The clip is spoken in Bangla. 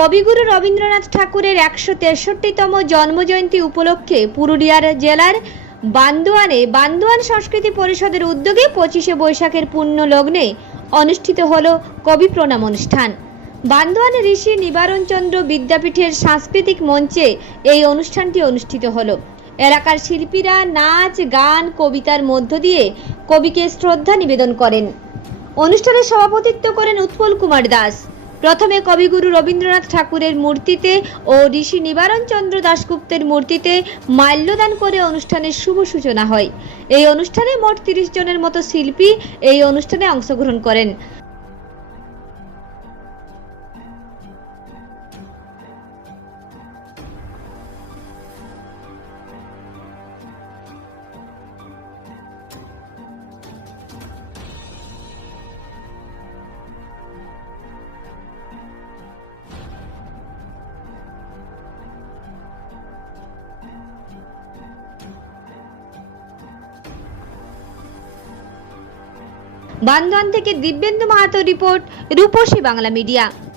কবিগুরু রবীন্দ্রনাথ ঠাকুরের একশো তেষট্টিতম জন্মজয়ন্তী উপলক্ষে পুরুলিয়ার জেলার বান্দোয়ানে বান্দোয়ান সংস্কৃতি পরিষদের উদ্যোগে পঁচিশে বৈশাখের পূর্ণ লগ্নে অনুষ্ঠিত হল কবি প্রণাম অনুষ্ঠান। বান্দোয়ান ঋষি নিবারণচন্দ্র বিদ্যাপীঠের সাংস্কৃতিক মঞ্চে এই অনুষ্ঠানটি অনুষ্ঠিত হলো। এলাকার শিল্পীরা নাচ, গান, কবিতার মধ্য দিয়ে কবিকে শ্রদ্ধা নিবেদন করেন। অনুষ্ঠানে সভাপতিত্ব করেন উৎপল কুমার দাস। প্রথমে কবিগুরু রবীন্দ্রনাথ ঠাকুরের মূর্তিতে ও ঋষি নিবারণ চন্দ্র দাশগুপ্তের মূর্তিতে মাল্যদান করে অনুষ্ঠানের শুভ সূচনা হয়। এই অনুষ্ঠানে মোট তিরিশ জনের মতো শিল্পী এই অনুষ্ঠানে অংশগ্রহণ করেন। বান্দোয়ান থেকে দিব্যেন্দু মাহাতো রিপোর্ট রূপসী বাংলা মিডিয়া।